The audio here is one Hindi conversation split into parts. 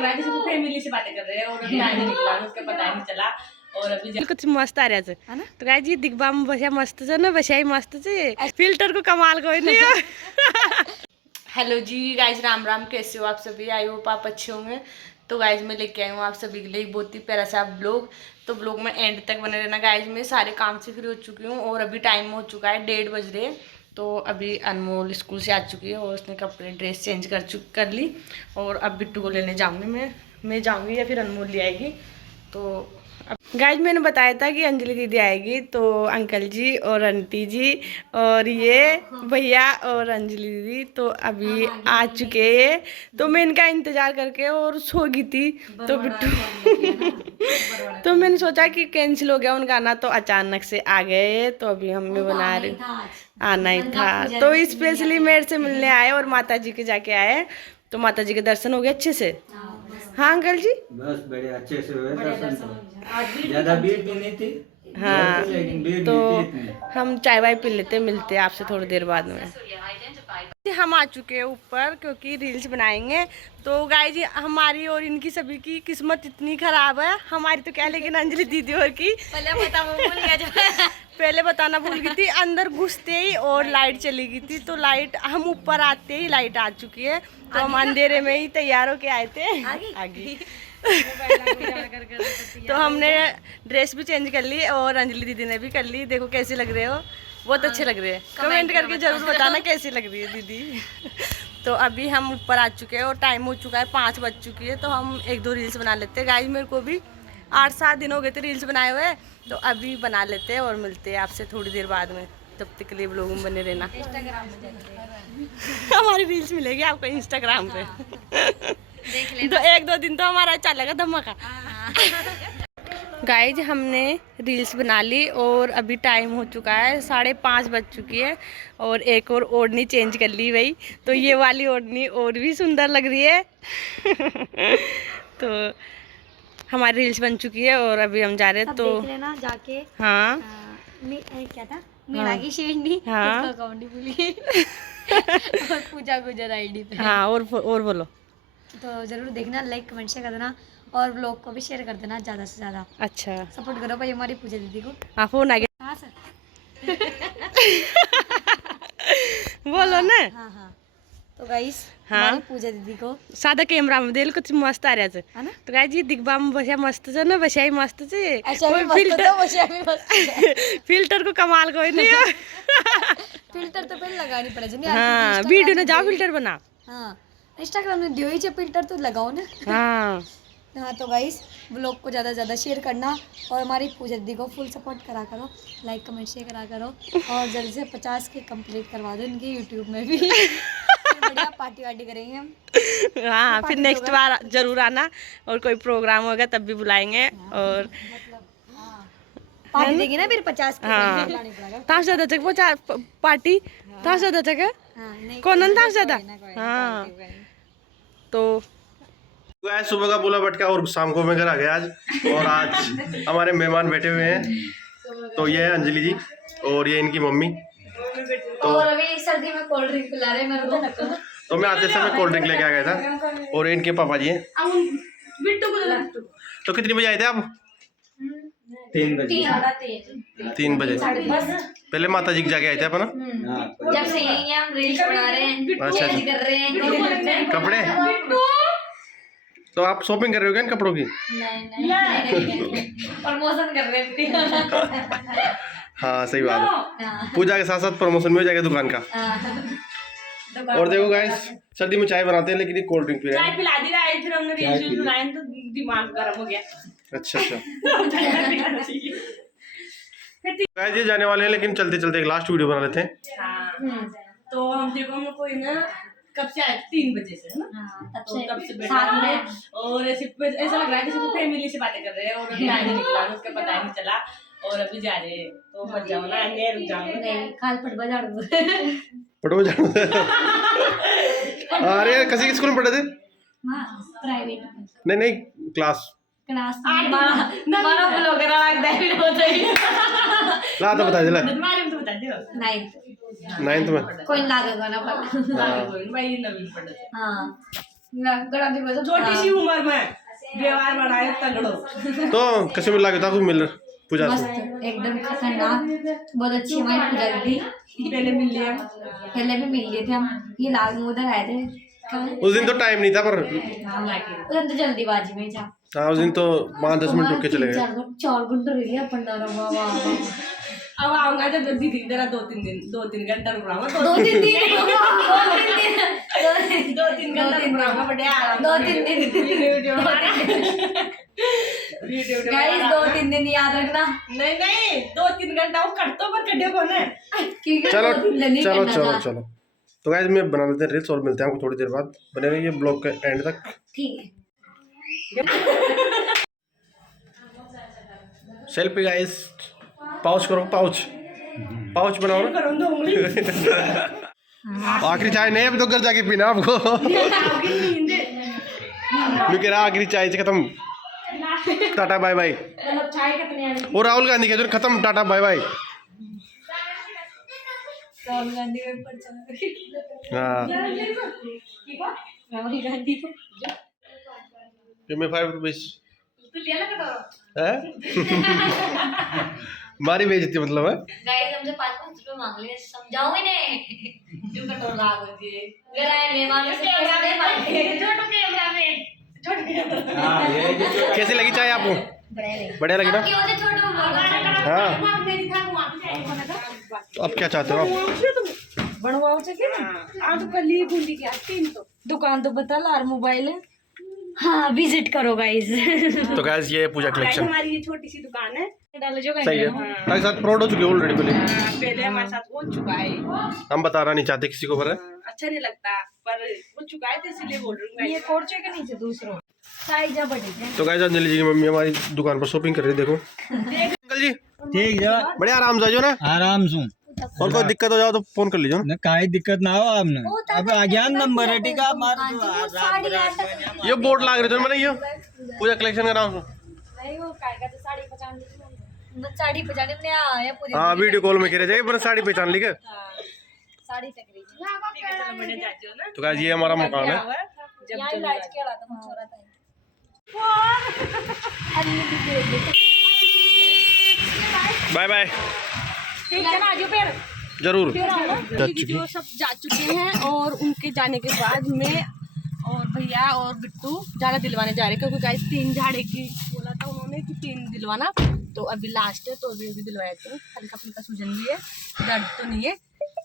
लग रहा है जैसे फैमिली से बातें कर रहे हैं और अभी टाइम निकला उसका पता ही नहीं चला। और अभी कुछ मस्त आ रहा है ना तो गाइस ये दिखबा में बसिया मस्त है ना बसिया ही मस्त है फिल्टर को कमाल कोई नहीं है। हेलो जी गाइस राम राम, कैसे हो आप सभी? आई होप आप अच्छे होंगे। तो गाइस मैं लेके आई हूँ आप सभी के लिए एक बहुत ही प्यारा सा ब्लॉग। तो ब्लॉग में एंड तक बने रहना गाइस। मैं सारे काम से फ्री हो चुकी हूँ और अभी टाइम हो चुका है 1:30 बज रहे। तो अभी अनमोल स्कूल से आ चुकी है और उसने कपड़े ड्रेस चेंज कर ली और अब बिट्टू को लेने जाऊँगी मैं जाऊँगी या फिर अनमोल ले आएगी। तो गाइस मैंने बताया था कि अंजलि दीदी आएगी, तो अंकल जी और आंटी जी और ये भैया और अंजलि दीदी तो अभी आ चुके हैं। तो मैं इनका इंतजार करके और सो गई थी तो बिट्टू तो मैंने सोचा कि कैंसिल हो गया उनका आना, तो अचानक से आ गए। तो अभी हम भी बना रहे, आना ही था तो स्पेशली मेरे से मिलने आए और माता जी के जाके आए। तो माता जी के दर्शन हो गए अच्छे से? हाँ अंकल जी बस बड़े अच्छे से हुए दर्शन। ज्यादा भीड़ भी नहीं थी। हाँ लेकिन भीड़ तो नहीं थी इतनी। हम चाय वाय पी लेते, मिलते हैं आपसे थोड़ी देर बाद में। हम आ चुके हैं ऊपर क्योंकि रील्स बनाएंगे। तो गाइस जी हमारी और इनकी सभी की किस्मत इतनी खराब है, हमारी तो क्या लेकिन अंजलि दीदी और की पहले बताना भूल गई थी। अंदर घुसते ही और लाइट चली गई थी, तो लाइट हम ऊपर आते ही लाइट आ चुकी है। तो हम अंधेरे में ही तैयार होके आए थे आगे। तो हमने ड्रेस भी चेंज कर ली और अंजलि दीदी ने भी कर ली। देखो कैसी लग रहे हो, बहुत अच्छे लग रहे हैं। कमेंट करके जरूर बताना कैसी लग रही है दीदी। तो अभी हम ऊपर आ चुके हैं और टाइम हो चुका है 5 बज चुकी है। तो हम 1-2 रील्स बना लेते हैं गाइस। मेरे को भी 8-7 दिन हो गए थे रील्स बनाए हुए, तो अभी बना लेते हैं और मिलते हैं आपसे थोड़ी देर बाद में। तब तक के लिए ब्लॉग में बने रहना। हमारी रील्स मिलेगी आपको इंस्टाग्राम पे। तो 1-2 दिन तो हमारा चलेगा धमाका। गाइज हमने रील्स बना ली और अभी टाइम हो चुका है 5:30 बज चुकी है और एक और ओढ़नी चेंज कर ली भाई। तो ये वाली ओढ़नी और भी सुंदर लग रही है। तो हमारी रील्स बन चुकी है और अभी हम जा रहे हैं। तो देख लेना जाके। हाँ क्या था मेरा की शेंडी, हाँ अकाउंट भूल गई और पूजा गुजर आईडी पे। हाँ और बोलो। तो जरूर देखना, लाइक कमेंट शेयर कर देना और ब्लॉग को भी शेयर कर देना ज़्यादा से ज़्यादा। अच्छा सपोर्ट करो भाई हमारी पूजा दीदी को। हाँ फोन आ गया। हाँ सर बोलो ना। हाँ हाँ तो गाइस हाँ हमारी पूजा दीदी को सादा कैमरा में देख कुछ मस्त आ रहा है ना। तो गाइस जी दिखबा में बसिया मस्त है ना बसिया ही मस्त है। कोई फिल्टर को कमाल कोई नहीं है। फिल्टर तो पहले लगानी पड़ेगी। हाँ वीडियो ना जाओ फिल्टर बना। हाँ इंस्टाग्राम में दियो ही फिल्टर तो लगाओ ना। हाँ हाँ तो गाइस ब्लॉग को ज़्यादा से ज़्यादा शेयर करना और हमारी पूजा दीदी को फुल सपोर्ट करा करो, लाइक कमेंट शेयर करा करो और जल्दी से 50 के कंप्लीट करवा दो इनके यूट्यूब में भी। बढ़िया पार्टी वार्टी करेंगे हम। हाँ फिर नेक्स्ट बार जरूर आना और कोई प्रोग्राम होगा तब भी बुलाएंगे। और पार्टी देगी ना फिर 50 के। हाँ ताश ज़्यादा जगह पहुँचा पार्टी ताश ज़्यादा जगह कौन ताश ज़्यादा। हाँ तो सुबह का बोला बटका और शाम को मैं घर आ गया आज। और आज हमारे मेहमान बैठे हुए हैं। तो ये है अंजलि जी और ये इनकी मम्मी। तो और अभी सर्दी में कोल्ड ड्रिंक पिला रहे मेरे को। तो मैं आते समय कोल्ड ड्रिंक लेके आ गया था। और इनके पापा जी हैं। तो कितनी बजे आए थे आप? 3 बजे। 3 बजे पहले माता जी के जाके आए थे अपना। जब से यही हम रील्स बना रहे हैं, अच्छा कर रहे हैं कपड़े। तो आप शॉपिंग कर रहे हो क्या इन कपड़ों की? नहीं प्रमोशन कर रहे हैं। हाँ सही बात है, पूजा के साथ साथ प्रमोशन भी हो जाएगा दुकान का। और देखो गाइस सर्दी में चाय बनाते हैं लेकिन ये कोल्ड ड्रिंक पी रहे हैं। चाय पिला दी गाइस, फिर हमने रील्स बनाए तो दिमाग गर्म हो गया। अच्छा गाइस ये जाने वाले हैं लेकिन चलते चलते एक लास्ट वीडियो बना लेते हैं। हाँ तो हम देखो हम कोई ना कब से आए 3 बजे से है ना। तब से बैठे हैं और ऐसा लग रहा है जैसे फैमिली से बातें कर रहे हैं और अभी टाइम निकला उसका पता ही नहीं चला। और अभी जा रहे हैं तो मत जाओ ना, रुक जाओ। नहीं खाल पट बजा दो पटो जाओ। अरे किसी स्कूल में पढ़े थे? प्राइवेट नहीं क्लास क्लास बारा ब्लॉगर अलग दाई होता है। ला तो बता दे ला। तुम्हारे में तो बता दो 9th 9th में कोई लागेगा ना पर। कोई भाई नवीन पढ़ते। हाँ छोटी सी उम्र में व्यवहार बढ़ाए तगड़ो। तो कैसे मिल लगा था मिल पूजा से? मस्त एकदम खतरनाक, बहुत अच्छी हमारी पूजा थी। पहले मिल लिया, पहले भी मिल लिए थे हम, ये लाल उधर आए थे। उस दिन तो टाइम नहीं था पर उधर तो जल्दीबाजी में था। हाँ उस दिन तो 5-10 मिनट रुक के चले गए। 4 घंटे रह लिया पंडारा। अब आऊंगा जब दीदी जरा 2-3 घंटा रुक रहा हूँ। 2-3 दिन 2-3 घंटा रुक रहा हूँ, बढ़िया आराम से 2-3 दिन वीडियो गाइस 2-3 दिन याद रखना। नहीं 2-3 घंटा वो कटतो पर कटे कौन है। चलो चलो चलो चलो तो गाइस मैं बना लेते हैं रील्स और मिलते हैं आपको थोड़ी देर बाद। बने रहिए ब्लॉग के एंड तक। ठीक है। सेल्फी गाइस, पाउच करो, पाउच बनाओ ना। करूँ 2 उंगली आखिरी चाय नहीं, अभी तो घर जाके पीना आपको। मैं कह रहा आखिरी चाय से खत्म, टाटा बाय बाय। मतलब चाय कितने आने और राहुल गांधी का जो खत्म, tata bye bye. Rahul Gandhi में प्रचार हाँ Rahul Gandhi give me 5 rupees तो लिया ना कटोरा। है। मारी बेइज्जती मतलब है। गाइस हमसे 5-5 रुपए मांग लिए, समझाओ इन्हें। जो कटोरा लागो जी घर आए मेहमान से पैसे मांगे। छोटू कैमरा में छोटू कैमरा। हाँ ये जो कैसी लगी चाय आपको? बढ़िया लगी ना? क्यों से छोटू हाँ मेरी था वहाँ पे तो अब क्या चाहते हो आप? बनवाओ चाहिए ना। आज कल ही बूंदी के 3 तो दुकान तो बता लार मोबाइल है। हाँ विजिट करो गाइस। तो गाइस ये पूजा कलेक्शन हमारी ये छोटी सी दुकान है। डालो जो सही है। ताकि साथ फ्रॉड हो चुके ऑलरेडी पहले। पहले हमारे साथ हो चुका है। हम बताना नहीं चाहते किसी को पर अच्छा नहीं लगता पर हो चुका है तो इसलिए बोल रही हूँ। ये कोर्चे के नीचे दूसरों साइज जा बड़े थे। तो गाइस अंजलि जी की मम्मी हमारी दुकान पर शॉपिंग कर रही है, देखो। अंकल जी ठीक है बढ़िया आराम से आजो ना, आराम से और कोई दिक्कत हो जाओ तो फोन कर लीजिए ना। न काई दिक्कत ना हो आपने अब अज्ञान नंबर है ठीक है ये बोर्ड लाग रहे थे मैंने, ये पूजा कलेक्शन का नाम से। नहीं वो काय का तो साड़ी पहचाने में आया पूरी। हाँ वीडियो कॉल में कह रहे थे मैंने साड़ी पहचान ली क्या? साड़ी तक रही तो गाइस ये हमारा मकान है। यहाँ लाइट के वाला था छोरा था। बाय बाय ठीक है ना आजू पेड़ जरूर। दीदी जो सब जा चुके हैं और उनके जाने के बाद मैं और भैया और बिट्टू झाड़ा दिलवाने जा रहे हैं क्योंकि गाइस 3 झाड़े की बोला था उन्होंने कि 3 दिलवाना, तो अभी लास्ट है तो अभी दिलवाए थे। हल्का फुल्का सूजन भी है, दर्द तो नहीं है,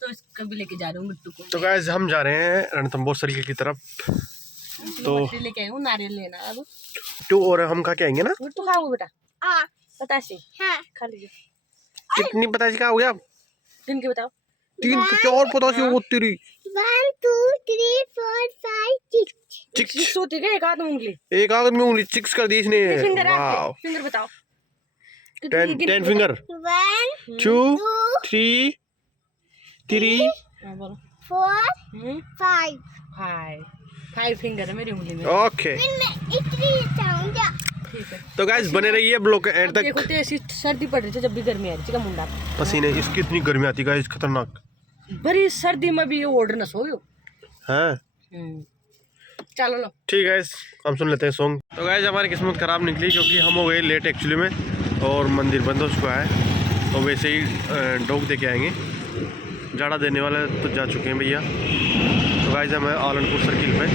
तो इसको भी लेके जा रही हूँ बिट्टू को। तो गाइस हम जा रहे हैं रणथंबोर सर्किल की तरफ। तो लेके आई हूँ नारियल लेना अब। तो और हम खा के आएंगे ना। बिट्टू खाओगे बेटा? बतासी खा लीजिए। कितनी बतासी का हो गया आप? जिनके बताओ 3 4 बतासी हो तेरी। 1 2 3 4 5 6 6 होती है एक हाथ में उंगली, एक आग में उंगली 6 कर दी इसने। फिंगर वाओ फिंगर बताओ 10 फिंगर 1 2 3 3 हाँ, बोलो 4 5 5 फिंगर है मेरी उंगली में। ओके मैं इतनी चाहूंगा। ठीक है तो गाइस बने रहिए ब्लॉग के एंड देखो तक। तो ऐसी सर्दी पड़ रही थी जब भी गर्मी आ रही थी मुंडा पसीने इसकी इतनी गर्मी आती गाइस खतरनाक बड़ी सर्दी में भी ये ओढ़ न सोयो। है। चलो लो ठीक है हम सुन लेते हैं सॉन्ग। तो गाइस हमारी किस्मत ख़राब निकली क्योंकि हम हो गए लेट एक्चुअली में और मंदिर बंद हो चुका है। तो वैसे ही डॉग दे के आएंगे, झाड़ा देने वाले तो जा चुके हैं भैया। तो गाइस हम आलनपुर सर्किल पे।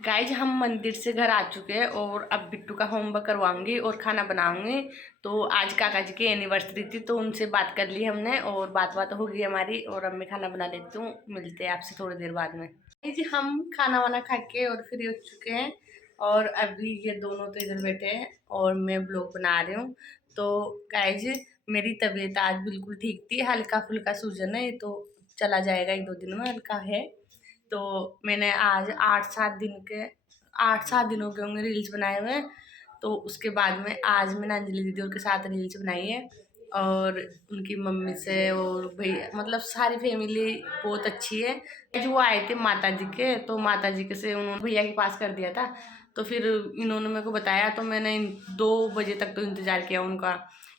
गाइज हम मंदिर से घर आ चुके हैं और अब बिट्टू का होमवर्क करवाऊंगी और खाना बनाऊंगी। तो आज काका जी की एनिवर्सरी थी तो उनसे बात कर ली हमने और बात हो गई हमारी और अब मैं खाना बना लेती हूँ। मिलते हैं आपसे थोड़ी देर बाद में। जी हम खाना वाना खा के और फ्री हो चुके हैं और अभी ये दोनों तो इधर बैठे हैं और मैं ब्लॉग बना रही हूँ। तो गाइज मेरी तबीयत आज बिल्कुल ठीक थी, हल्का फुल्का सूजन है तो चला जाएगा 1-2 दिन में, हल्का है। तो मैंने आज 8-7 दिन हो गए होंगे रील्स बनाए हुए। तो उसके बाद में आज मैंने अंजलि दीदी के साथ रील्स बनाई है और उनकी मम्मी से और भैया मतलब सारी फैमिली बहुत अच्छी है। जो वो आए थे माता जी के, तो माता जी के से उन्होंने भैया के पास कर दिया था। तो फिर इन्होंने मेरे को बताया तो मैंने 2 बजे तक तो इंतज़ार किया उनका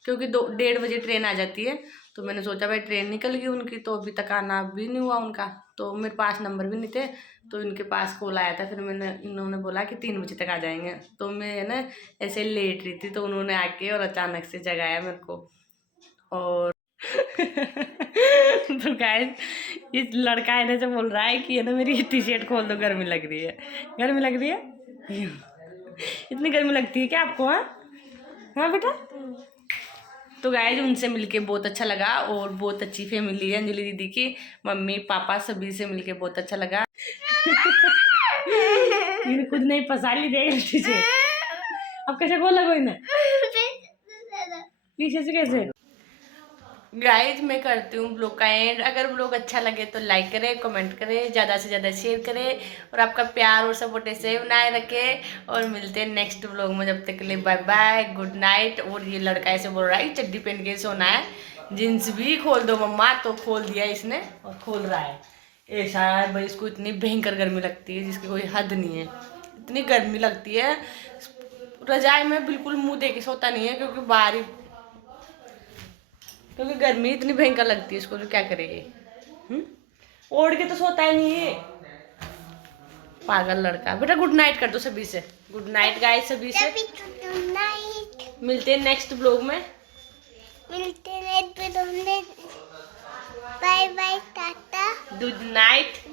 क्योंकि 1:30 बजे ट्रेन आ जाती है। तो मैंने सोचा भाई ट्रेन निकल गई उनकी तो अभी तक आना भी नहीं हुआ उनका। तो मेरे पास नंबर भी नहीं थे, तो इनके पास कॉल आया था। फिर इन्होंने बोला कि 3 बजे तक आ जाएंगे। तो मैं ना ऐसे लेट रही थी, तो उन्होंने आके और अचानक से जगाया मेरे को। और तो गाइस इस लड़का इन्हें से बोल रहा है कि है ना मेरी टी शर्ट खोल दो, गर्मी लग रही है। गर्मी लग रही है? इतनी गर्मी लगती है क्या आपको? हाँ बेटा। तो गाइस उनसे मिलके बहुत अच्छा लगा, और बहुत अच्छी फैमिली है अंजलि दीदी की, मम्मी पापा सभी से मिलके बहुत अच्छा लगा। मैंने खुद नहीं फंसा ली देगा तुझे। अब कैसे बोला कोई ना पीछे से कैसे? गाइज मैं करती हूँ ब्लॉग का एंड। अगर ब्लॉग अच्छा लगे तो लाइक करें, कमेंट करें, ज़्यादा से ज़्यादा शेयर करें, और आपका प्यार और सपोर्ट ऐसे बनाए रखें। और मिलते हैं नेक्स्ट ब्लॉग में, जब तक के लिए बाय बाय, गुड नाइट। और ये लड़का ऐसे बोल रहा है चड्डी पहन के सोना है, जींस भी खोल दो मम्मा, तो खोल दिया इसने और खोल रहा है। ऐसा है भाई, इसको इतनी भयंकर गर्मी लगती है जिसकी कोई हद नहीं है। इतनी गर्मी लगती है, रजाई में बिल्कुल मुँह दे के सोता नहीं है, क्योंकि गर्मी इतनी भयंकर लगती है इसको, तो क्या करेगी? ओढ़ के तो सोता ही नहीं है पागल लड़का। बेटा गुड नाइट कर दो सभी से। गुड नाइट गाइस सभी से। मिलते हैं नेक्स्ट ब्लॉग में। मिलते हैं bye bye tata good night.